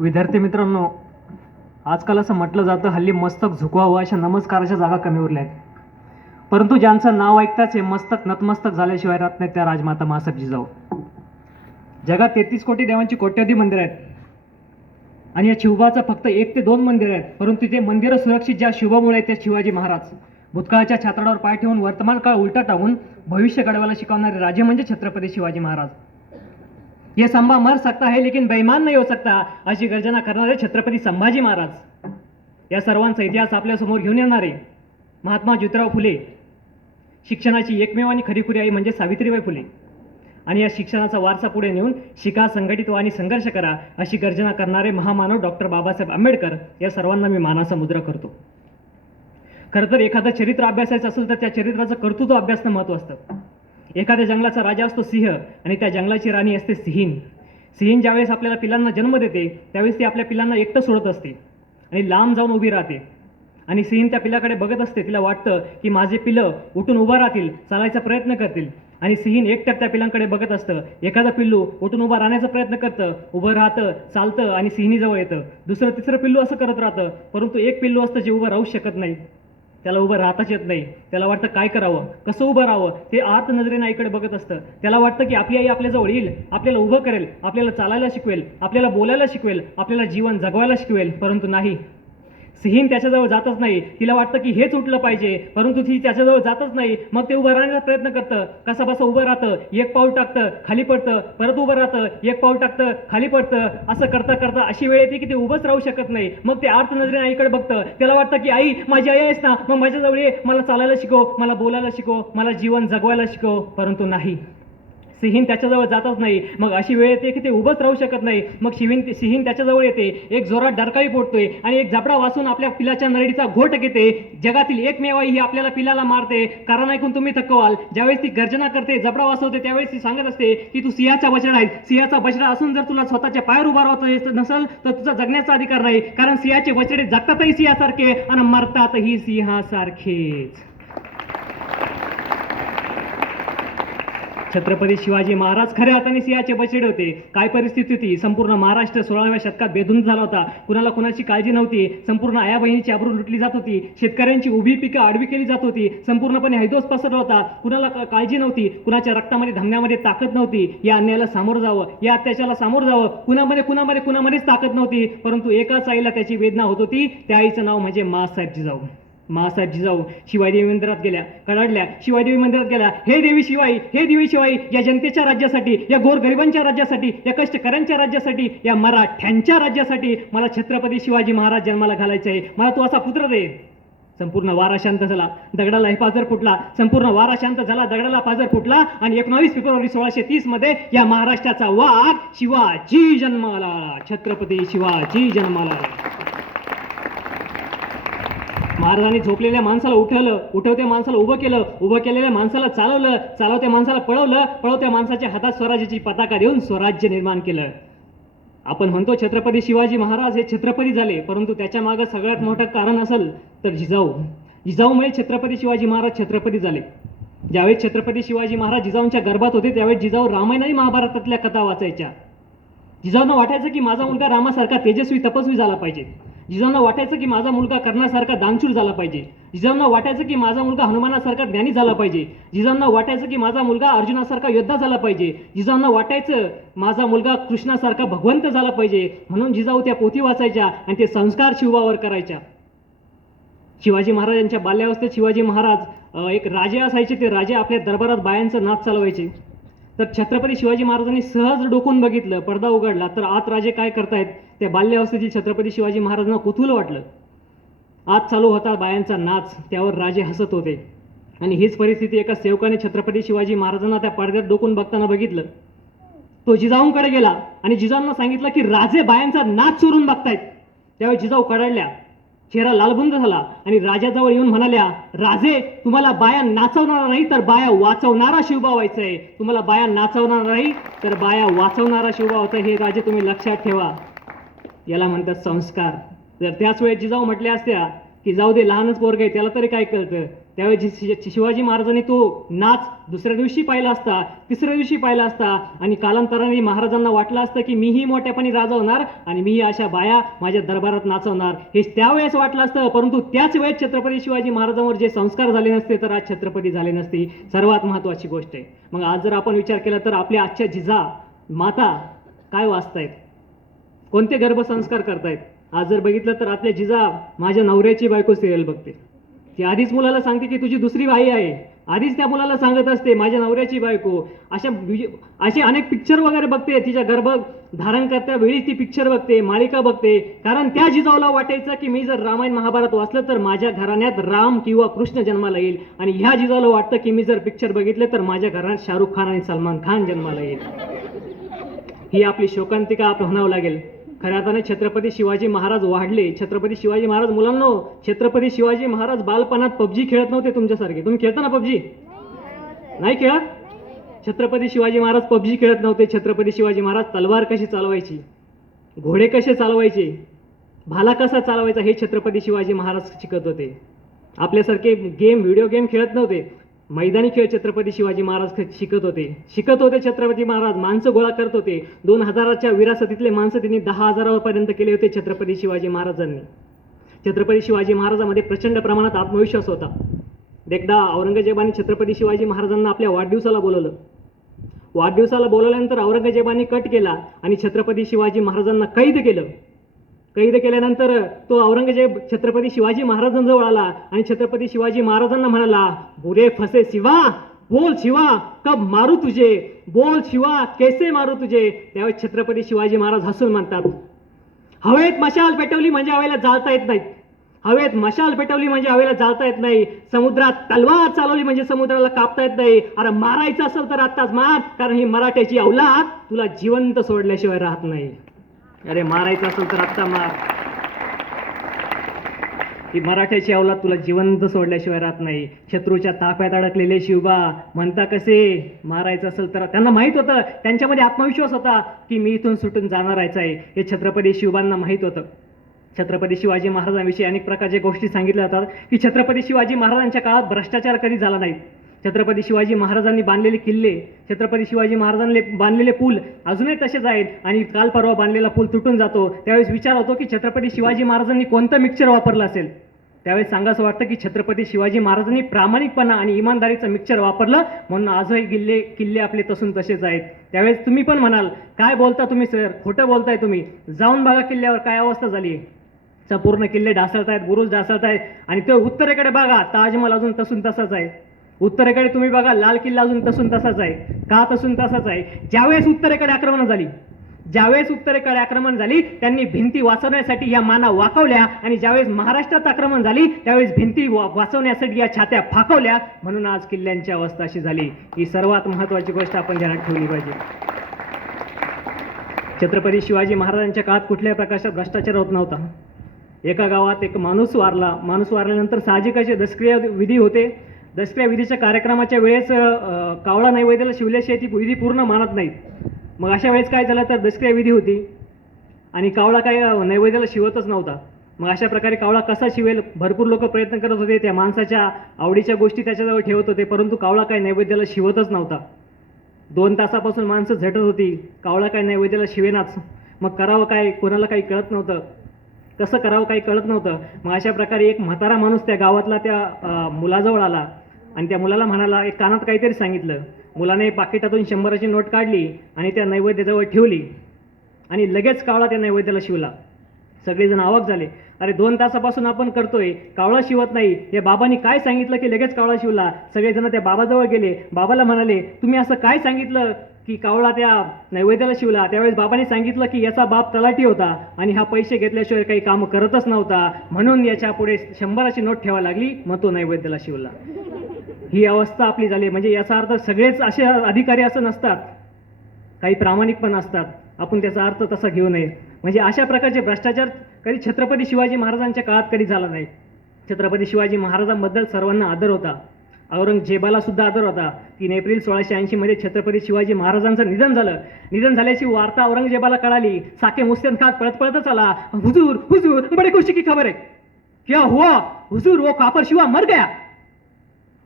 विद्यार्थी मित्रांनो, आजकाल असं म्हटलं जातं हल्ली मस्तक झुकवावं अशा नमस्काराच्या जागा कमी उरल्या आहेत. परंतु ज्यांचं नाव ऐकताच हे मस्तक नतमस्तक झाल्याशिवाय राहत नाहीत त्या राजमाता मासाहेब जिजाऊ. जगात 33 कोटी देवांची कोट्यवधी मंदिरं आहेत आणि या शिवबाचं फक्त 1 ते 2 मंदिरं आहेत. परंतु ते मंदिरं सुरक्षित ज्या शिवबामुळे आहेत ते शिवाजी महाराज. भूतकाळाच्या छाताडावर पाय ठेवून वर्तमान काळ उलटा टाकून भविष्य घडवायला शिकवणारे राजे म्हणजे छत्रपती शिवाजी महाराज. ये संभा मर सकता है लेकिन बेईमान नहीं हो सकता अशी गर्जना करणारे छत्रपती संभाजी महाराज. या सर्वांचा इतिहास आपल्यासमोर घेऊन येणारे महात्मा ज्योतिराव फुले, शिक्षणाची एकमेव आणि खरीखुरी आई म्हणजे सावित्रीबाई फुले, आणि या शिक्षणाचा वारसा पुढे नेऊन शिका, संघटित व्हा आणि संघर्ष करा अशी गर्जना करणारे महामानव डॉक्टर बाबासाहेब आंबेडकर, या सर्वांना मी मानाचा मुद्रा करतो. खरं तर एखादं चरित्र अभ्यासायचं असेल तर त्या चरित्राचं कर्तृत्व अभ्यासणं महत्त्व असतं. एखाद्या जंगलाचा राजा असतो सिंह आणि त्या जंगलाची राणी असते सिंहीण. सिंहीण ज्यावेळेस आपल्याला पिलांना जन्म देते त्यावेळेस ती आपल्या पिलांना एकटं सोडत असते आणि लांब जाऊन उभी राहते आणि सिंहीण त्या पिलाकडे बघत असते. तिला वाटतं की माझे पिलं उठून उभं राहतील, चालायचा प्रयत्न करतील, आणि सिंहीण एकट्यात त्या पिलांकडे बघत असतं. एखादं पिल्लू उठून उभं राहण्याचा प्रयत्न करतं, उभं राहतं, चालतं आणि सिंहिणीजवळ येतं. दुसरं तिसरं पिल्लू असं करत राहतं. परंतु एक पिल्लू असतं जे उभं राहू शकत नाही, त्याला उभं राहताच येत नाही. त्याला वाटतं काय करावं, कसं उभं राहावं, ते आर्त नजरेने आईकडे बघत असतं. त्याला वाटतं की आपली आई आपल्याजवळ येईल, आपल्याला उभं करेल, आपल्याला चालायला शिकवेल, आपल्याला बोलायला शिकवेल, आपल्याला जीवन जगवायला शिकवेल. परंतु नाही, सिंहीण त्याच्याजवळ जातच नाही. तिला वाटतं की हेच उठलं पाहिजे, परंतु ती त्याच्याजवळ जातच नाही. मग ते उभं राहण्याचा प्रयत्न करतं, कसा बसा उभं राहतं, एक पाऊल टाकतं, खाली पडतं, परत उभं राहतं, एक पाऊल टाकतं, खाली पडतं. असं करता करता अशी वेळ येते की ते उभंच राहू शकत नाही. मग ते आर्त नजरेने आईकडे बघतं. त्याला वाटतं की आई, माझी आई आहेस ना, मग माझ्याजवळ ये, मला चालायला शिकव, मला बोलायला शिकव, मला जीवन जगवायला शिकव. परंतु नाही, सिंहीण त्याच्याजवळ जातच नाही. मग अशी वेळ येते की ते उभंच राहू शकत नाही. मग सिंहीण त्याच्याजवळ येते, एक जोरात डरकाळी फोडतोय आणि एक जबडा वाचून आपल्या पिलाच्या नरडीचा घोट घेते. जगातील एकमेव आई ही आपल्याला पिलाला मारते. कारण ऐकून तुम्ही थक्क व्हाल. ज्यावेळेस ती गर्जना करते, जबडा वाचवते, त्यावेळेस ती सांगत असते की तू सिंहाचा बछडा आहेस. सिंहाचा बछडा असून जर तुला स्वतःच्या पायावर उभा राहता नसेल तर तुझा जगण्याचा अधिकार नाही. कारण सिंहाचे बछडे जगतातही सिंहासारखे आणि मरतातही सिंहासारखेच. छत्रपती शिवाजी महाराज खऱ्या अर्थाने सिंहाचे बछडे होते. काय परिस्थिती होती, संपूर्ण महाराष्ट्र 16व्या शतकात बेधुंद झाला होता. कुणाला कुणाची काळजी नव्हती. संपूर्ण आया बहिणीची आबरू लुटली जात होती. शेतकऱ्यांची उभी पिकं आडवी केली जात होती. संपूर्णपणे हैदोस पसरला होता. कुणाला काळजी नव्हती. कुणाच्या रक्तामध्ये धमन्यामध्ये ताकद नव्हती. या अन्यायाला सामोरं जावं, या अत्याचाराला सामोरं जावं कुणामध्येच ताकद नव्हती. परंतु एकाच आईला त्याची वेदना होत होती. त्या आईचं नाव म्हणजे मासाहेब जिजाऊ. मासाहेब जिजाऊ शिवाजीदेवी मंदिरात गेल्या, कडाडल्या, शिवाजीदेवी मंदिरात गेल्या. हे देवी शिवाई, हे देवी शिवाई, या जनतेच्या राज्यासाठी, या गोरगरिबांच्या राज्यासाठी, या कष्टकऱ्यांच्या राज्यासाठी, या मराठ्यांच्या राज्यासाठी मला छत्रपती शिवाजी महाराज जन्माला घालायचे आहे. मला तू असा पुत्र दे. संपूर्ण वारा शांत झाला, दगडाला पाझर फुटला. संपूर्ण वारा शांत झाला, दगडाला पाझर फुटला आणि 19 फेब्रुवारी 1630 मध्ये या महाराष्ट्राचा वाघ शिवाजी जन्माला आला. छत्रपती शिवाजी जन्माला आला. महाराजांनी झोपलेल्या माणसाला उठवलं, उठवत्या माणसाला उभं केलं, उभं केलेल्या माणसाला चालवलं, चालवत्या माणसाला पळवलं, पळवत्या माणसाच्या हातात स्वराज्याची पताका देऊन स्वराज्य निर्माण केलं. आपण म्हणतो छत्रपती शिवाजी महाराज हे छत्रपती झाले, परंतु त्याच्या मागे सगळ्यात मोठं कारण असेल तर जिजाऊमुळे छत्रपती शिवाजी महाराज छत्रपती झाले. ज्यावेळेस छत्रपती शिवाजी महाराज जिजाऊंच्या गर्भात होते त्यावेळेस जिजाऊ रामायण आणि महाभारतातल्या कथा वाचायच्या. जिजाऊंना वाटायचं की माझा मुलगा रामासारखा तेजस्वी तपस्वी झाला पाहिजे. जिजाऊंना वाटायचं की माझा मुलगा कर्णासारखा दानशूर झाला पाहिजे. जिजाऊंना वाटायचं की माझा मुलगा हनुमानासारखा ज्ञानी झाला पाहिजे. जिजाऊंना वाटायचं की माझा मुलगा अर्जुनासारखा योद्धा झाला पाहिजे. जिजाऊंना वाटायचं माझा मुलगा कृष्णासारखा भगवंत झाला पाहिजे. म्हणून जिजाऊ त्या पोथी वाचायच्या आणि ते संस्कार शिवावर करायच्या. शिवाजी महाराजांच्या बाल्यावस्थेत शिवाजी महाराज एक राजे असायचे. ते राजे आपल्या दरबारात बायांचं नाच चालवायचे. तर छत्रपती शिवाजी महाराजांनी सहज डोकून बघितलं, पडदा उघडला तर आत राजे काय करतायत. त्या बाल्यावस्थेतील छत्रपती शिवाजी महाराजांना कुतूहल वाटलं. आत चालू होता बायांचा नाच, त्यावर राजे हसत होते. आणि हीच परिस्थिती एका सेवकाने छत्रपती शिवाजी महाराजांना त्या पडद्यात डोकून बघताना बघितलं. तो जिजाऊंकडे गेला आणि जिजाऊंना सांगितलं की राजे बायांचा नाच चोरून बघतायत. त्यावेळी जिजाऊ कडाडल्या, चेहरा लालबुंद झाला आणि राजाजवळ येऊन म्हणाल्या, राजे, तुम्हाला बाया नाचवणारा नाही तर बाया वाचवणारा शिवबा व्हायचंय. तुम्हाला बाया नाचवणारा नाही तर बाया वाचवणारा शिवबा व्हायचा. हे राजे तुम्ही लक्षात ठेवा. याला म्हणतात संस्कार. जर त्याच वेळेस जिजाऊ म्हटल्या असत्या की जाऊ दे, लहानच पोरग आहे, त्याला तरी काय कळतं, त्यावेळी शिवाजी महाराजांनी तो नाच दुसऱ्या दिवशी पाहिला असता, तिसऱ्या दिवशी पाहिला असता आणि कालांतराने महाराजांना वाटलं असतं की मीही मोठ्यापणी राजा होणार आणि मीही अशा बाया माझ्या दरबारात नाचवणार, हे त्यावेळेस वाटलं असतं. परंतु त्याच वेळेस छत्रपती शिवाजी महाराजांवर जे संस्कार झाले नसते तर आज छत्रपती झाले नसते. सर्वात महत्त्वाची गोष्ट आहे. मग आज जर आपण विचार केला तर आपल्या आजच्या जिजा माता काय वाचतायत, कोणते गर्भसंस्कार करतायत. आज जर बघितलं तर आपल्या जिजा माझ्या नवऱ्याची बायको सिरियल बघते. ती आधीच मुलाला सांगते की तुझी दुसरी बाई आहे, आधीच त्या मुलाला सांगत असते माझ्या नवऱ्याची बायको. असे अनेक पिक्चर वगैरे बघते. तिच्या गर्भ धारण करत्या वेळी ती पिक्चर बघते, मालिका बघते. कारण त्या जिजाऊला वाटायचं की मी जर रामायण महाभारत वाचलं तर माझ्या घराण्यात राम किंवा कृष्ण जन्माला येईल, आणि ह्या जिजाऊला वाटतं की मी जर पिक्चर बघितले तर माझ्या घरात शाहरुख खान आणि सलमान खान जन्माला येईल. ही आपली शोकांतिका आपण म्हणावं लागेल. खऱ्या अर्थाने छत्रपती शिवाजी महाराज वाढले. छत्रपती शिवाजी महाराज, मुलांनो, छत्रपती शिवाजी महाराज बालपणात पबजी खेळत नव्हते तुमच्यासारखे. तुम्ही खेळता ना पबजी? नाही खेळत? छत्रपती शिवाजी महाराज पबजी खेळत नव्हते. छत्रपती शिवाजी महाराज तलवार कशी चालवायची, घोडे कसे चालवायचे, भाला कसा चालवायचा हे छत्रपती शिवाजी महाराज शिकत होते. आपल्यासारखे व्हिडिओ गेम खेळत नव्हते. मैदानी खेळ छत्रपती शिवाजी महाराज शिकत होते. छत्रपती महाराज माणसं गोळा करत होते. 2000च्या विरासतीतले माणसं त्यांनी 10,000पर्यंत केले होते छत्रपती शिवाजी महाराजांनी. छत्रपती शिवाजी महाराजांमध्ये प्रचंड प्रमाणात आत्मविश्वास होता. एकदा औरंगजेबाने छत्रपती शिवाजी महाराजांना आपल्या वाढदिवसाला बोलवलं. वाढदिवसाला बोलवल्यानंतर औरंगजेबाने कट केला आणि छत्रपती शिवाजी महाराजांना कैद केलं. कैद केल्यानंतर तो औरंगजेब छत्रपती शिवाजी महाराजांजवळ आला आणि छत्रपती शिवाजी महाराजांना म्हणाला, बुरे फसे शिवा, बोल शिवा, कब मारू तुझे, बोल शिवा, कैसे मारू तुझे. त्यावेळेस छत्रपती शिवाजी महाराज हसून म्हणतात, हवेत मशाल पेटवली म्हणजे हवेला जाळता येत नाही. हवेत मशाल पेटवली म्हणजे हवेला जाळता येत नाही. समुद्रात तलवार चालवली म्हणजे समुद्राला कापता येत नाही. अरे मारायचं असेल तर आत्ताच मार, कारण ही मराठ्याची औलाद तुला जिवंत सोडल्याशिवाय राहत नाही. अरे मारायचं असेल तर आत्ता मार, ही मराठ्याची औलाद तुला जिवंत सोडल्याशिवाय राहत नाही. शत्रूच्या ताफ्यात अडकलेले शिवबा म्हणता कसे, मारायचं असेल तर. त्यांना माहित होतं, त्यांच्यामध्ये आत्मविश्वास होता की मी इथून सुटून जाणारच आहे. हे छत्रपती शिवबांना माहीत होतं. छत्रपती शिवाजी महाराजांविषयी अनेक प्रकारच्या गोष्टी सांगितल्या जातात की छत्रपती शिवाजी महाराजांच्या काळात भ्रष्टाचार कधी झाला नाही. छत्रपती शिवाजी महाराजांनी बांधलेले किल्ले, छत्रपती शिवाजी महाराजांनी बांधलेले पूल अजूनही तसेच आहेत, आणि काल परवा बांधलेला पूल तुटून जातो. त्यावेळेस विचार होतो की छत्रपती शिवाजी महाराजांनी कोणतं मिक्सचर वापरलं असेल. त्यावेळेस सांगायचं वाटतं की छत्रपती शिवाजी महाराजांनी प्रामाणिकपणा आणि इमानदारीचं मिक्सचर वापरलं, म्हणून आजही किल्ले आपले तसून तसेच आहेत. त्यावेळेस तुम्ही पण म्हणाल, काय बोलता तुम्ही सर, खोटं बोलताय तुम्ही. जाऊन बघा किल्ल्यावर काय अवस्था झाली. संपूर्ण किल्ले ढासळतायत, बुरुज ढासळतायत. आणि ते उत्तरेकडे बघा, ताजमहल अजून तसून तसाच आहे. उत्तरेकडे तुम्ही बघा, लाल किल्ला अजून तसून तसाच आहे. का तसून तसाच आहे? ज्यावेळेस उत्तरेकडे आक्रमण झाली त्यांनी भिंती वाचवण्यासाठी या माना वाकवल्या, आणि ज्यावेळेस महाराष्ट्रात आक्रमण झाली त्यावेळेस भिंती वाचवण्यासाठी या छात्या फाकवल्या. म्हणून आज किल्ल्यांची अवस्था अशी झाली. ही सर्वात महत्त्वाची गोष्ट आपण ध्यानात ठेवली पाहिजे. छत्रपती शिवाजी महाराजांच्या काळात कुठल्याही प्रकारचा भ्रष्टाचार होत नव्हता. एका गावात एक माणूस वारल्यानंतर साहजिक असे दशक्रिया विधी होते. दशक्रिया विधीच्या कार्यक्रमाच्या वेळेस कावळा नैवेद्याला शिवल्याशिवाय ती विधी पूर्ण मानत नाहीत. मग अशा वेळेस काय झालं तर दशक्रिया विधी होती आणि कावळा काय नैवेद्याला शिवतच नव्हता. मग अशा प्रकारे कावळा कसा शिवेल, भरपूर लोक प्रयत्न करत होते, त्या माणसाच्या आवडीच्या गोष्टी त्याच्याजवळ ठेवत होते, परंतु कावळा काय नैवेद्याला शिवतच नव्हता. 2 तासापासून माणसं झटत होती, कावळा काय नैवेद्याला शिवेनाच. मग करावं काय, कोणाला काही कळत नव्हतं, कसं करावं काही कळत नव्हतं. मग अशा प्रकारे एक म्हातारा माणूस त्या गावातला त्या मुलाजवळ आला आणि त्या मुलाला म्हणाला, एक कानात काहीतरी सांगितलं. मुलाने पाकिटातून 100ची नोट काढली आणि त्या नैवेद्याजवळ ठेवली आणि लगेच कावळा त्या नैवेद्याला शिवला. सगळेजण अवाक झाले. अरे 2 तासापासून आपण करतोय, कावळा शिवत नाही, या बाबांनी काय सांगितलं की लगेच कावळा शिवला. सगळेजण त्या बाबाजवळ गेले. बाबाला म्हणाले, तुम्ही असं काय सांगितलं की कावळा त्या नैवेद्याला शिवला. त्यावेळेस बाबांनी सांगितलं की याचा बाप तलाठी होता आणि हा पैसे घेतल्याशिवाय काही काम करतच नव्हता, म्हणून याच्या पुढे 100ची नोट ठेवायला लागली, मग तो नैवेद्याला शिवला. ही अवस्था आपली झाली. म्हणजे याचा अर्थ सगळेच असे अधिकारी असं नसतात, काही प्रामाणिक पण असतात. आपण त्याचा अर्थ तसा घेऊ नये. म्हणजे अशा प्रकारचे भ्रष्टाचार कधी छत्रपती शिवाजी महाराजांच्या काळात कधी झाला नाही. छत्रपती शिवाजी महाराजांबद्दल सर्वांना आदर होता. औरंगजेबाला सुद्धा आदर होता. 3 एप्रिल 1680 मध्ये छत्रपती शिवाजी महाराजांचं निधन झालं. निधन झाल्याची वार्ता औरंगजेबाला कळाली. साके मुस्लिम खात पळतच आला, हुजूर बडे खुशी की खबर है, क्या हुआ हुजूर, वो कापर शिवा मर गया.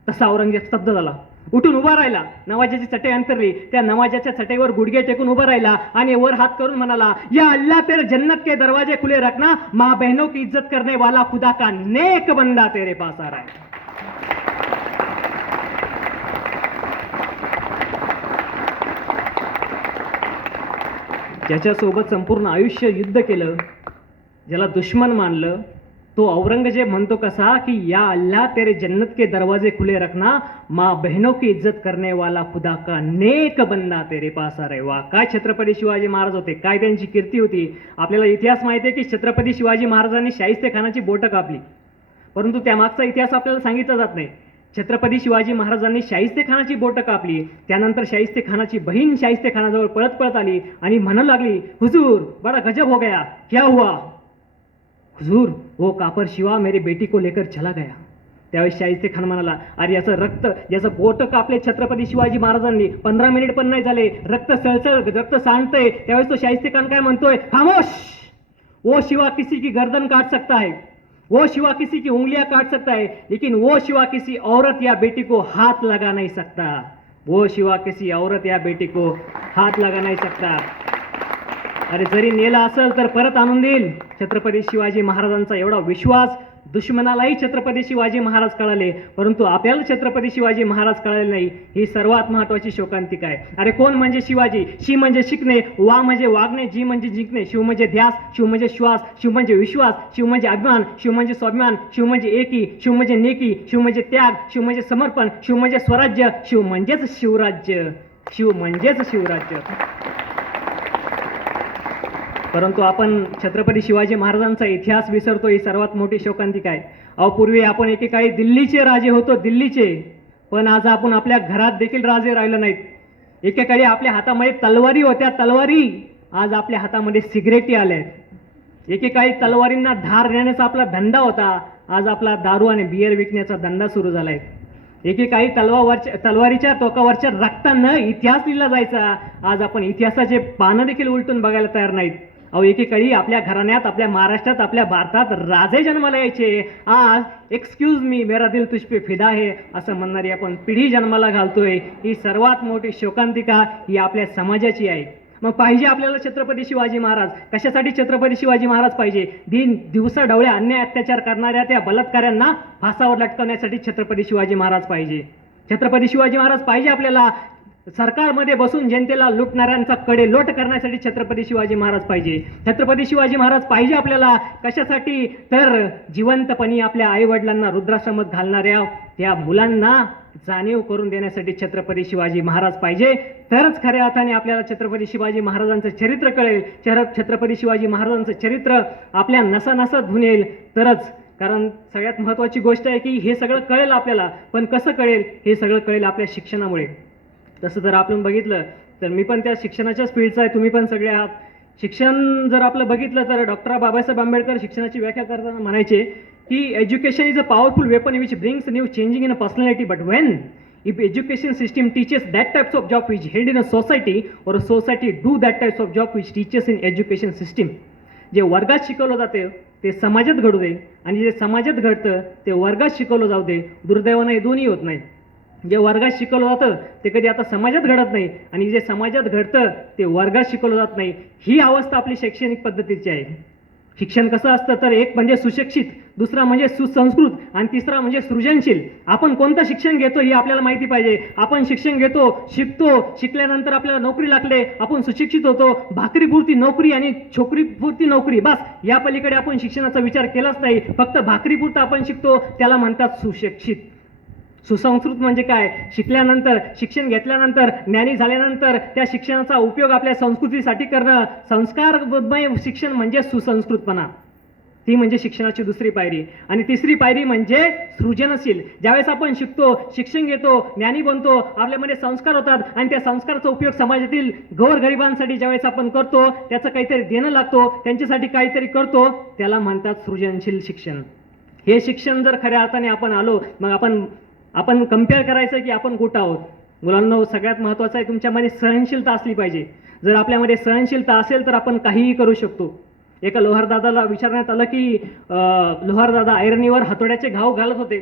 तसा औरंगजेब स्तब्ध झाला, उठून उभा राहिला, नवाजाची चटई अंतरली, त्या नवाजाच्या चटईवर गुडघे टेकून उभा राहिला आणि वर हात करून म्हणाला, या अल्लाह तेरे जन्नत के दरवाजे खुले रखना, माँ बहनों की इज्जत करने वाला खुदा का नेक बंदा तेरे पास आ रहा है. ज्याच्यासोबत संपूर्ण आयुष्य युद्ध केलं, ज्याला दुश्मन मानलं, तो औरंगजेब म्हणतो कसा की या अल्लाह तेरे जन्नत के दरवाजे खुले रखना, माँ बहनों की इज्जत करने वाला खुदा का नेक बंदा तेरे पास आ रहा है. वा, काय छत्रपती शिवाजी महाराज होते, काय त्यांची कीर्ती होती. आपल्याला इतिहास माहिती आहे की छत्रपती शिवाजी महाराजांनी शाहिस्तेखानाची बोटं कापली, परंतु त्यामागचा इतिहास आपल्याला सांगितला जात नाही. छत्रपती शिवाजी महाराजांनी शाहिस्तेखानाची बोटं कापली, त्यानंतर शाहिस्तेखानाची बहीण शाहिस्तेखानाजवळ पळत पळत आली आणि म्हणू लागली, हुजूर बड़ा गजब हो गया, क्या हुआ? हुजूर वो कापर शिवा मेरी बेटी को लेकर चला गया. त्यावेळेस शाहिस्तेखान म्हणाला, अरे याचं रक्त, याचं बोट कापले छत्रपती शिवाजी महाराजांनी, 15 मिनिट पण नाही झाले, रक्त सळसळ रक्त सांडतंय. त्यावेळेस तो शाहिस्तेखान काय म्हणतोय, खामोश, वो शिवा किसी की गर्दन काट सकता है, वो शिवा किसी की उंगलियां काट सकता है, लेकिन वो शिवा किसी औरत या बेटी को हाथ लगा नहीं सकता. वो शिवा किसी औरत या बेटी को हाथ लगा नहीं सकता. अरे जरी नेला असेल तर परत आणून देईल. छत्रपती शिवाजी महाराजांचा एवढा विश्वास, दुश्मनालाही छत्रपती शिवाजी महाराज कळाले, परंतु आपल्याला छत्रपती शिवाजी महाराज कळाले नाही. ही सर्वात महत्वाची शोकांतिका आहे. अरे कोण म्हणजे शिवाजी? शी म्हणजे शिकणे, वा म्हणजे वागणे, जी म्हणजे जिंकणे, शिव म्हणजे ध्यास, शिव म्हणजे श्वास, शिव म्हणजे विश्वास, शिव म्हणजे अभिमान, शिव म्हणजे स्वाभिमान, शिव म्हणजे एकी, शिव म्हणजे नेकी, शिव म्हणजे त्याग, शिव म्हणजे समर्पण, शिव म्हणजे स्वराज्य, शिव म्हणजेच शिवराज्य, शिव म्हणजेच शिवराज्य. परंतु आपण छत्रपती शिवाजी महाराजांचा इतिहास विसरतो. ही सर्वात मोठी शोकांतिका आहे. अहो, पूर्वी आपण एकेकाळी दिल्लीचे राजे होतो, दिल्लीचे, पण आज आपण आपल्या घरात देखील राजे राहिलो नाहीत. एकेकाळी आपल्या हातामध्ये तलवारी होत्या, तलवारी, आज आपल्या हातामध्ये सिगरेटी आल्या आहेत. एकेकाळी तलवारींना धार देण्याचा आपला धंदा होता, आज आपला दारू आणि बियर विकण्याचा धंदा सुरू झाला आहे. एकेकाळी तलवारीच्या टोकावरच्या रक्तानं इतिहास लिहिला जायचा, आज आपण इतिहासाचे पानं देखील उलटून बघायला तयार नाहीत. अहो, एकेकाळी आपल्या घराण्यात, आपल्या महाराष्ट्रात, आपल्या भारतात राजे जन्माला यायचे, आज एक्सक्यूज मी मेरा दिल तुझ पे फिदा है असं म्हणणारी आपण पिढी जन्माला घालतोय. ही सर्वात मोठी शोकांतिका ही आपल्या समाजाची आहे. मग पाहिजे आपल्याला छत्रपती शिवाजी महाराज. कशासाठी छत्रपती शिवाजी महाराज पाहिजे? दिवसाढवळ्या अन्याय अत्याचार करणाऱ्या त्या बलात्काऱ्यांना फासावर लटकवण्यासाठी छत्रपती शिवाजी महाराज पाहिजे. छत्रपती शिवाजी महाराज पाहिजे आपल्याला. सरकारमध्ये बसून जनतेला लुटणाऱ्यांचा कडेलोट करण्यासाठी छत्रपती शिवाजी महाराज पाहिजे. छत्रपती शिवाजी महाराज पाहिजे आपल्याला. कशासाठी? तर जिवंतपणी आपल्या आईवडिलांना वृद्धाश्रमात घालणाऱ्या त्या मुलांना जाणीव करून देण्यासाठी छत्रपती शिवाजी महाराज पाहिजे. तरच खऱ्या अर्थाने आपल्याला छत्रपती शिवाजी महाराजांचं चरित्र कळेल. छत्रपती शिवाजी महाराजांचं चरित्र आपल्या नसानसात धुनेल तरच. कारण सगळ्यात महत्त्वाची गोष्ट आहे की हे सगळं कळेल आपल्याला, पण कसं कळेल? हे सगळं कळेल आपल्या शिक्षणामुळे. तसं जर आपण बघितलं तर मी पण त्या शिक्षणाच्याच फील्डचा आहे, तुम्ही पण सगळे आहात. शिक्षण जर आपलं बघितलं तर डॉक्टर बाबासाहेब आंबेडकर शिक्षणाची व्याख्या करताना म्हणायचे की education is a powerful weapon which brings new changing in a personality, but Wien if education system teaches that types of job which held in a society or a society do that types of job which teaches in education system. जे वर्गात शिकवलं जाते ते समाजात घडू दे, आणि जे समाजात घडतं ते वर्गात शिकवलं जाऊ दे. दुर्दैवानं हे दोन्ही होत नाही. जे वर्गात शिकवलं जातं ते कधी आता समाजात घडत नाही, आणि जे समाजात घडतं ते वर्गात शिकवलं जात नाही. ही अवस्था आपली शैक्षणिक पद्धतीची आहे. शिक्षण कसं असतं तर एक म्हणजे सुशिक्षित, दुसरा म्हणजे सुसंस्कृत, आणि तिसरा म्हणजे सृजनशील. आपण कोणतं शिक्षण घेतो हे आपल्याला माहिती पाहिजे. आपण शिक्षण घेतो, शिकतो, शिकल्यानंतर आपल्याला नोकरी लागले, आपण सुशिक्षित होतो. भाकरीपुरती नोकरी आणि छोकरीपुरती नोकरी, बस, या पलीकडे आपण शिक्षणाचा विचार केलाच नाही. फक्त भाकरीपुरतं आपण शिकतो, त्याला म्हणतात सुशिक्षित. सुसंस्कृत म्हणजे काय? शिकल्यानंतर, शिक्षण घेतल्यानंतर, ज्ञानी झाल्यानंतर त्या शिक्षणाचा उपयोग आपल्या संस्कृतीसाठी करणं. संस्कारमय शिक्षण म्हणजे सुसंस्कृतपणा. ती म्हणजे शिक्षणाची दुसरी पायरी. आणि तिसरी पायरी म्हणजे सृजनशील. ज्यावेळेस आपण शिकतो, शिक्षण घेतो, ज्ञानी बनतो, आपल्यामध्ये संस्कार होतात, आणि त्या संस्काराचा उपयोग समाजातील गोरगरिबांसाठी ज्यावेळेस आपण करतो, त्याचं काहीतरी देणं लागतो, त्यांच्यासाठी काहीतरी करतो, त्याला म्हणतात सृजनशील शिक्षण. हे शिक्षण जर खऱ्या अर्थाने आपण आलो, मग आपण कम्पेअर करायचं की आपण कुठं आहोत. मुलांना सगळ्यात महत्त्वाचं आहे तुमच्यामध्ये सहनशीलता असली पाहिजे. जर आपल्यामध्ये सहनशीलता असेल तर आपण काहीही करू शकतो. एका लोहारदादाला विचारण्यात आलं की लोहारदादा ऐरणीवर हातोड्याचे घाव घालत होते.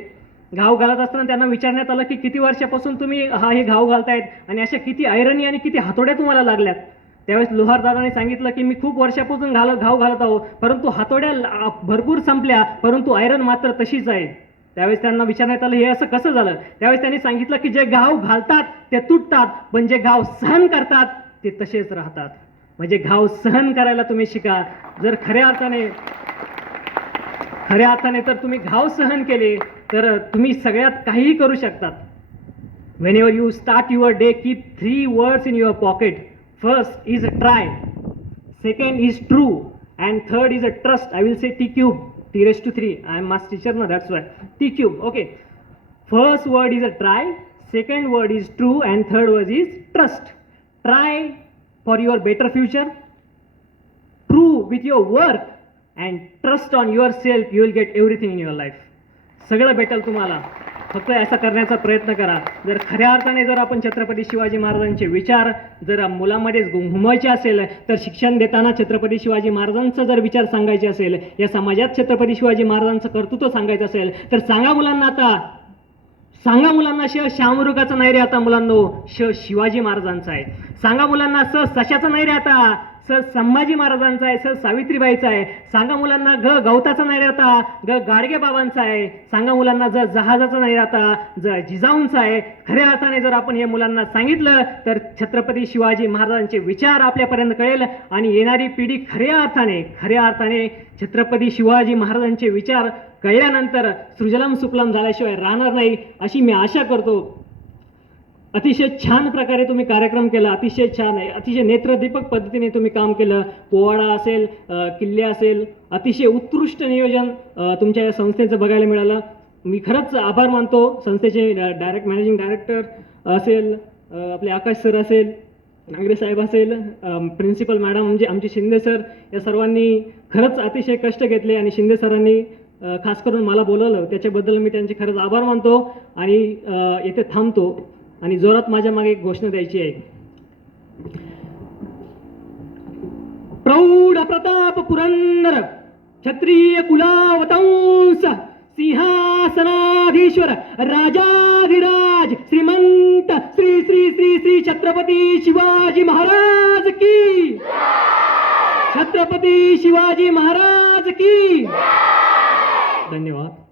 घाव घालत असताना त्यांना विचारण्यात आलं की किती वर्षापासून तुम्ही हे घाव घालतायत आणि अशा किती ऐरणी आणि किती हातोड्या तुम्हाला लागल्यात. त्यावेळेस लोहारदादाने सांगितलं की मी खूप वर्षापासून घाव घालत आहो, परंतु हातोड्या भरपूर संपल्या, परंतु ऐरन मात्र तशीच आहे. त्यावेळेस त्यांना विचारण्यात आलं हे असं कसं झालं. त्यावेळेस त्यांनी सांगितलं की जे घाव घालतात ते तुटतात, पण जे घाव सहन करतात ते तसेच राहतात. म्हणजे घाव सहन करायला तुम्ही शिका. जर खऱ्या अर्थाने तर तुम्ही घाव सहन केले तर तुम्ही सगळ्यात काहीही करू शकतात. Whenever you start your day, keep 3 words in your pocket. First is try, second is true, and third is a trust. I will say T cube, T raised to 3. I am math teacher, no, that's why. T cube, okay. First word is a try, second word is true, and third word is trust. Try for your better future, prove with your work, and trust on yourself. You will get everything in your life. सगळं भेटेल तुम्हाला. फक्त असा करण्याचा प्रयत्न करा. जर खऱ्या अर्थाने जर आपण छत्रपती शिवाजी महाराजांचे विचार जर मुलांमध्ये घुमवायचे असेल, तर शिक्षण देताना छत्रपती शिवाजी महाराजांचा जर विचार सांगायचे असेल, या समाजात छत्रपती शिवाजी महाराजांचं कर्तृत्व सांगायचं असेल, तर सांगा मुलांना शामरुगाचा नाही रे आता मुलांनो, शिवाजी महाराजांचा आहे. सांगा मुलांना सशाचा नाही रे आता, संभाजी महाराजांचा आहे, सावित्रीबाईचा आहे. सांगा मुलांना गवताचा नाही राहता, गाडगे बाबांचा आहे. सांगा मुलांना जहाजाचा नाही राहता, जिजाऊंचा आहे. खऱ्या अर्थाने जर आपण हे मुलांना सांगितलं तर छत्रपती शिवाजी महाराजांचे विचार आपल्यापर्यंत कळेल आणि येणारी पिढी खऱ्या अर्थाने छत्रपती शिवाजी महाराजांचे विचार कळल्यानंतर सृजलम सुफलम झाल्याशिवाय राहणार नाही, अशी मी आशा करतो. अतिशय छान प्रकारे तुम्ही कार्यक्रम केला. अतिशय छान आहे. अतिशय नेत्रदीपक पद्धतीने तुम्ही काम केलं. पोवाडा असेल, किल्ले असेल, अतिशय उत्कृष्ट नियोजन तुमच्या या संस्थेचं बघायला मिळालं. मी खरंच आभार मानतो संस्थेचे मॅनेजिंग डायरेक्टर असेल, आपले आकाश सर असेल, नांगरे साहेब असेल, प्रिन्सिपल मॅडम म्हणजे आमचे शिंदे सर, या सर्वांनी खरंच अतिशय कष्ट घेतले आणि शिंदे सरांनी खास करून मला बोलवलं, त्याच्याबद्दल मी त्यांचे खरंच आभार मानतो आणि येथे थांबतो. आणि जोरात माझ्या मागे एक घोषणा द्यायची आहे. प्रौढ प्रताप पुरंदर क्षत्रिय कुलावतंस सिंहासनाधीश्वर राजाधिराज श्रीमंत श्री श्री श्री श्री छत्रपती शिवाजी महाराज की, छत्रपती शिवाजी महाराज की. धन्यवाद.